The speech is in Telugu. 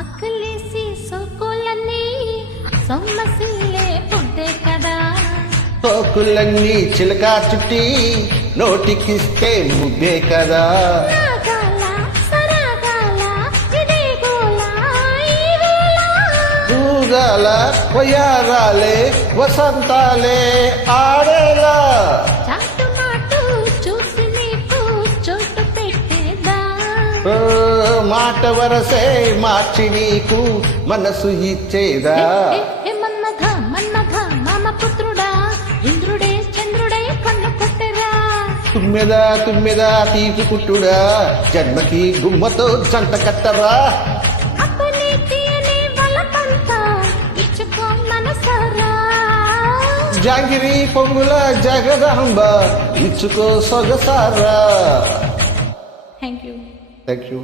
అక్కలేసి సోకులన్నీ సొమ్మసిల్లే పుట్టే కదా, సోకులన్నీ చిలకా చుట్టి నోటికిస్తే ముద్దే కదా. నాగాల సరాగాల ఇదే గోల ఈ వేళ, పూగాల వయారాలే వసంతాలే ఆడేలా, చాటు మాటు చూసి నీకు చోటు పెట్టేదా, ఓ మాట వరసే మార్చి నీకు మనసు ఇచ్చేదా. మన్మథ మన్మథ మామ పుత్రుడా, ఇంద్రుడే చంద్రుడే కన్ను కొట్టెరా, తుమ్మెదా తుమ్మెదా తీపి పుట్టుడా, జన్మకి గుమ్మతో జంట కట్టరా. అప్పని తీయని వలపంతా ఇచ్చుకో మనసారా, జాంగిరి పొంగుల జగదాంబ ఇచ్చుకో సొగసారా. Thank you. Thank you.